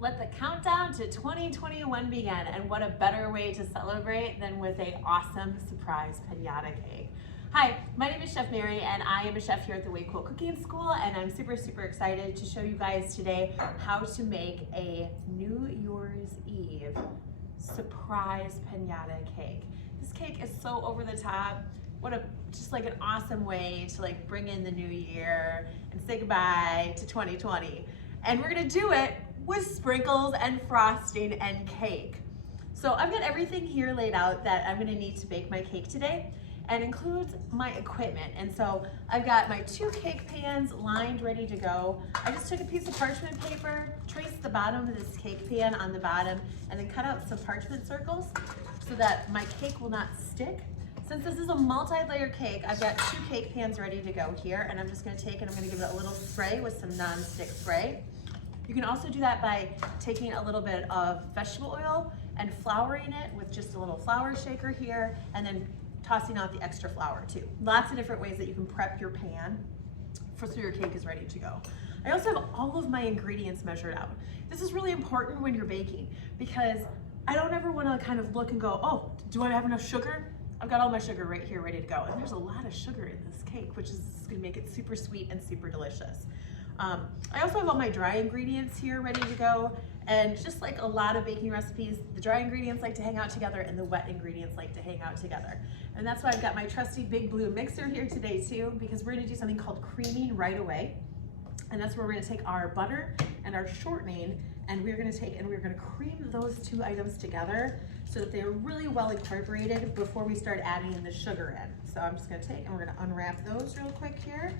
Let the countdown to 2021 begin, and what a better way to celebrate than with an awesome surprise piñata cake. Hi, my name is Chef Mary, and I am a chef here at the Way Cool Cooking School, and I'm super excited to show you guys today how to make a New Year's Eve surprise piñata cake. This cake is so over the top. Just like an awesome way to like bring in the new year and say goodbye to 2020. And we're gonna do it with sprinkles and frosting and cake. So I've got everything here laid out that I'm gonna need to bake my cake today, and includes my equipment. And so I've got my 2 cake pans lined, ready to go. I just took a piece of parchment paper, traced the bottom of this cake pan on the bottom, and then cut out some parchment circles so that my cake will not stick. Since this is a multi-layer cake, I've got 2 cake pans ready to go here, and I'm just gonna take and I'm gonna give it a little spray with some non-stick spray. You can also do that by taking a little bit of vegetable oil and flouring it with just a little flour shaker here, and then tossing out the extra flour too. Lots of different ways that you can prep your pan so your cake is ready to go. I also have all of my ingredients measured out. This is really important when you're baking, because I don't ever wanna kind of look and go, oh, do I have enough sugar? I've got all my sugar right here ready to go. And there's a lot of sugar in this cake, which is gonna make it super sweet and super delicious. I also have all my dry ingredients here ready to go. And just like a lot of baking recipes, the dry ingredients like to hang out together and the wet ingredients like to hang out together. And that's why I've got my trusty Big Blue mixer here today too, because we're gonna do something called creaming right away. And that's where we're gonna take our butter and our shortening, and we're gonna cream those 2 items together so that they are really well incorporated before we start adding in the sugar in. So I'm just gonna take and we're gonna unwrap those real quick here,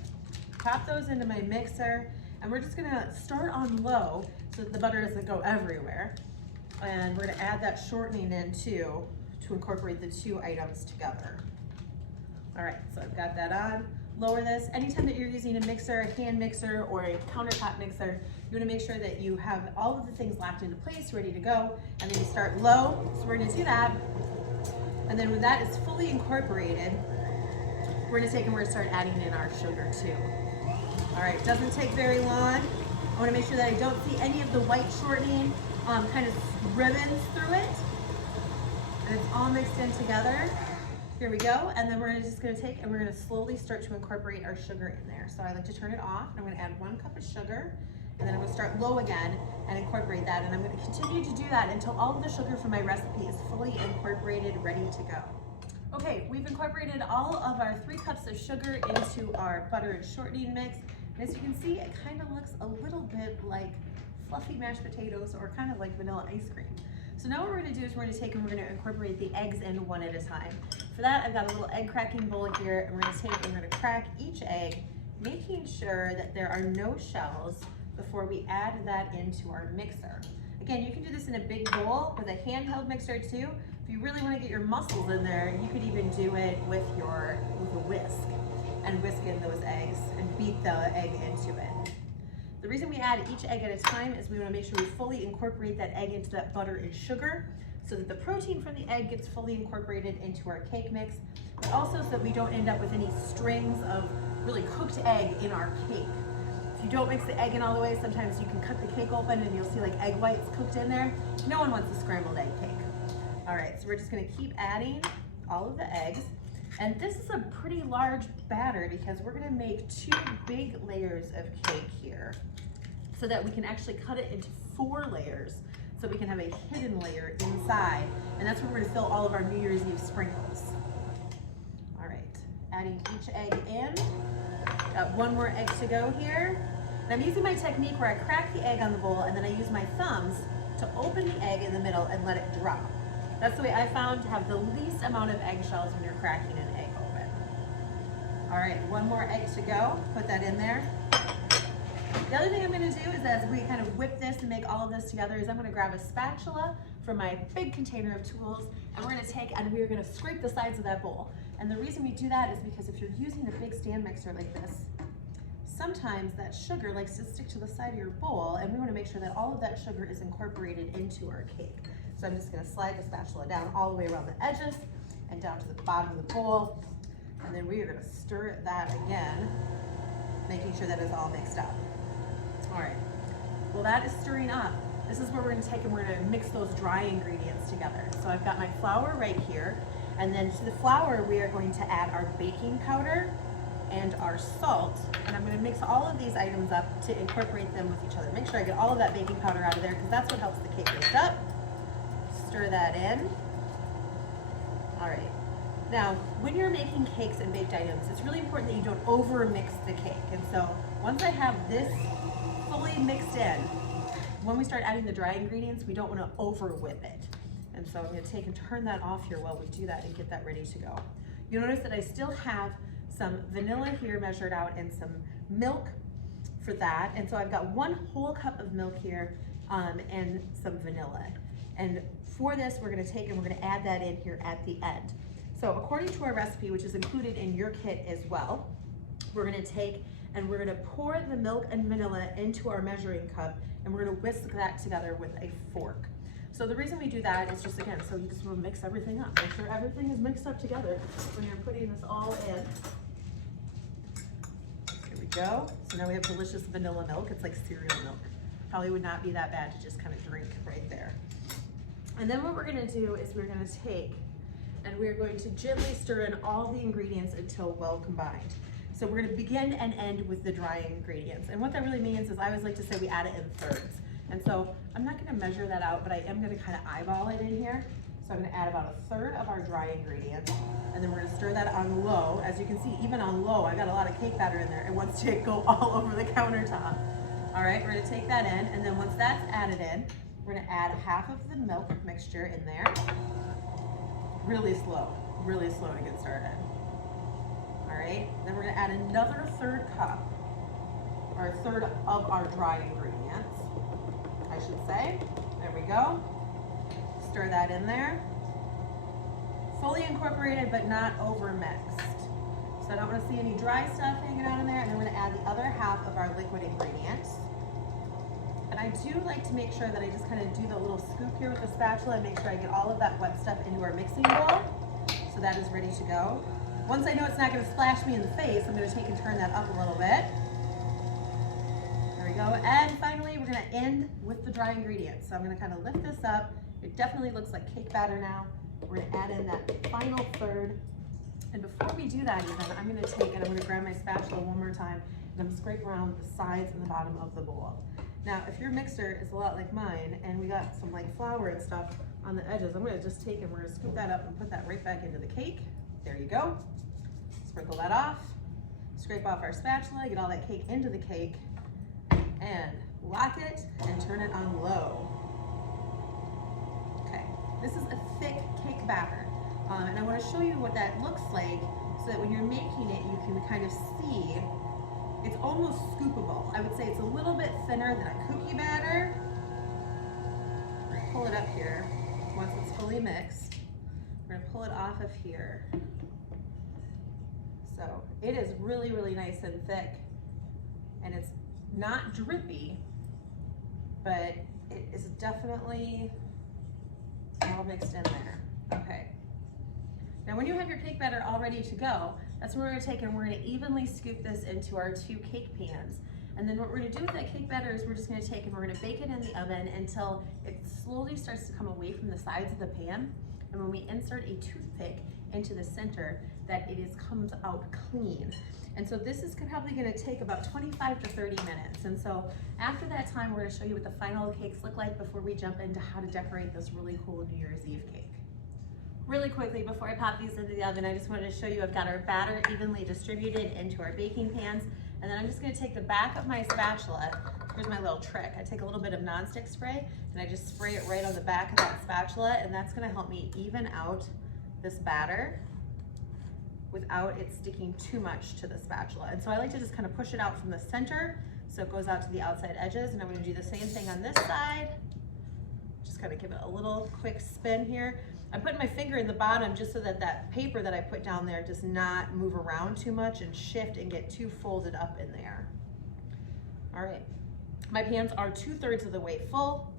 pop those into my mixer, and we're just gonna start on low so that the butter doesn't go everywhere. And we're gonna add that shortening in too to incorporate the 2 items together. All right, so I've got that on. Lower this. Anytime that you're using a mixer, a hand mixer, or a countertop mixer, you wanna make sure that you have all of the things locked into place, ready to go, and then you start low. So we're gonna do that. And then when that is fully incorporated, we're gonna take and we're gonna start adding in our sugar too. All right, doesn't take very long. I wanna make sure that I don't see any of the white shortening kind of ribbons through it. And it's all mixed in together. Here we go, and then we're just gonna take and we're gonna slowly start to incorporate our sugar in there. So I like to turn it off, and I'm gonna add 1 cup of sugar, and then I'm gonna start low again and incorporate that, and I'm gonna continue to do that until all of the sugar from my recipe is fully incorporated, ready to go. Okay, we've incorporated all of our 3 cups of sugar into our butter and shortening mix, and as you can see, it kind of looks a little bit like fluffy mashed potatoes or kind of like vanilla ice cream. So now what we're gonna do is we're gonna take and we're gonna incorporate the eggs in one at a time. For that, I've got a little egg cracking bowl here, and we're gonna take and we're gonna crack each egg, making sure that there are no shells before we add that into our mixer. Again, you can do this in a big bowl with a handheld mixer too. If you really wanna get your muscles in there, you could even do it with a whisk and whisk in those eggs and beat the egg into it. The reason we add each egg at a time is we want to make sure we fully incorporate that egg into that butter and sugar so that the protein from the egg gets fully incorporated into our cake mix, but also so that we don't end up with any strings of really cooked egg in our cake. If you don't mix the egg in all the way, sometimes you can cut the cake open and you'll see like egg whites cooked in there. No one wants a scrambled egg cake. All right, so we're just going to keep adding all of the eggs. And this is a pretty large batter because we're gonna make 2 big layers of cake here so that we can actually cut it into 4 layers so we can have a hidden layer inside. And that's where we're gonna fill all of our New Year's Eve sprinkles. All right, adding each egg in. Got 1 more egg to go here. And I'm using my technique where I crack the egg on the bowl and then I use my thumbs to open the egg in the middle and let it drop. That's the way I found to have the least amount of eggshells when you're cracking an egg open. All right, 1 more egg to go. Put that in there. The other thing I'm gonna do is as we kind of whip this and make all of this together is I'm gonna grab a spatula from my big container of tools, and we're gonna take and we're gonna scrape the sides of that bowl. And the reason we do that is because if you're using a big stand mixer like this, sometimes that sugar likes to stick to the side of your bowl, and we wanna make sure that all of that sugar is incorporated into our cake. So I'm just gonna slide the spatula down all the way around the edges and down to the bottom of the bowl. And then we are gonna stir that again, making sure that it's all mixed up. All right, well that is stirring up. This is where we're gonna take and we're gonna mix those dry ingredients together. So I've got my flour right here, and then to the flour we are going to add our baking powder and our salt, and I'm gonna mix all of these items up to incorporate them with each other. Make sure I get all of that baking powder out of there because that's what helps the cake lift up. Stir that in. All right. Now, when you're making cakes and baked items, it's really important that you don't over mix the cake. And so once I have this fully mixed in, when we start adding the dry ingredients, we don't want to over whip it. And so I'm going to take and turn that off here while we do that and get that ready to go. You'll notice that I still have some vanilla here measured out and some milk for that. And so I've got 1 whole cup of milk here and some vanilla. And for this, we're going to take and we're going to add that in here at the end. So according to our recipe, which is included in your kit as well, we're going to take and we're going to pour the milk and vanilla into our measuring cup, and we're going to whisk that together with a fork. So the reason we do that is just, again, so you just want to mix everything up. Make sure everything is mixed up together when you're putting this all in. Here we go. So now we have delicious vanilla milk. It's like cereal milk. Probably would not be that bad to just kind of drink right there. And then what we're going to do is we're going to take and we're going to gently stir in all the ingredients until well combined. So we're going to begin and end with the dry ingredients. And what that really means is I always like to say we add it in thirds. And so I'm not going to measure that out, but I am going to kind of eyeball it in here. So I'm going to add about 1/3 of our dry ingredients, and then we're going to stir that on low. As you can see, even on low, I got a lot of cake batter in there. It wants to go all over the countertop. All right, we're going to take that in, and then once that's added in, we're going to add 1/2 of the milk mixture in there. Really slow to get started. All right, then we're going to add another 1/3 cup, or 1/3 of our dry ingredients, I should say. There we go. Stir that in there. Fully incorporated, but not over mixed. So I don't want to see any dry stuff hanging out in there. And then we're going to add the other 1/2 of our liquid ingredients. And I do like to make sure that I just kind of do the little scoop here with the spatula and make sure I get all of that wet stuff into our mixing bowl. So that is ready to go. Once I know it's not going to splash me in the face, I'm going to take and turn that up a little bit. There we go. And finally, we're going to end with the dry ingredients. So I'm going to kind of lift this up. It definitely looks like cake batter now. We're going to add in that final 1/3. And before we do that even, I'm going to take and I'm going to grab my spatula one more time and I'm going to scrape around the sides and the bottom of the bowl. Now, if your mixer is a lot like mine and we got some like flour and stuff on the edges, I'm going to just take and we're going to scoop that up and put that right back into the cake. There you go. Sprinkle that off. Scrape off our spatula, get all that cake into the cake, and lock it and turn it on low. Okay, this is a thick cake batter. And I want to show you what that looks like so that when you're making it, you can kind of see it's almost scoopable. I would say it's a little bit thinner than a cookie batter. Pull it up here once it's fully mixed. We're going to pull it off of here. So it is really, really nice and thick, and it's not drippy, but it is definitely all mixed in there. Okay. Now when you have your cake batter all ready to go, that's when we're going to take and we're going to evenly scoop this into our 2 cake pans. And then what we're going to do with that cake batter is we're just going to take and we're going to bake it in the oven until it slowly starts to come away from the sides of the pan. And when we insert a toothpick into the center, that it comes out clean. And so this is probably going to take about 25 to 30 minutes. And so after that time, we're going to show you what the final cakes look like before we jump into how to decorate this really cool New Year's Eve cake. Really quickly, before I pop these into the oven, I just wanted to show you I've got our batter evenly distributed into our baking pans. And then I'm just going to take the back of my spatula. Here's my little trick. I take a little bit of nonstick spray and I just spray it right on the back of that spatula, and that's going to help me even out this batter without it sticking too much to the spatula. And so I like to just kind of push it out from the center so it goes out to the outside edges. And I'm going to do the same thing on this side. Just kind of give it a little quick spin here. I'm putting my finger in the bottom just so that that paper that I put down there does not move around too much and shift and get too folded up in there. All right, my pans are 2/3 of the way full.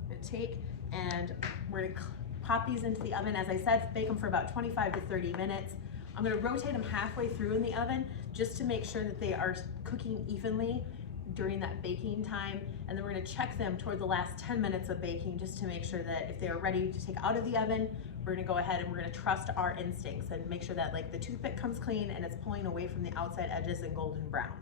I'm gonna take and we're gonna pop these into the oven. As I said, bake them for about 25 to 30 minutes. I'm gonna rotate them halfway through in the oven just to make sure that they are cooking evenly. during that baking time, and then we're gonna check them toward the last 10 minutes of baking just to make sure that if they are ready to take out of the oven, we're gonna go ahead and we're gonna trust our instincts and make sure that like the toothpick comes clean and it's pulling away from the outside edges and golden brown.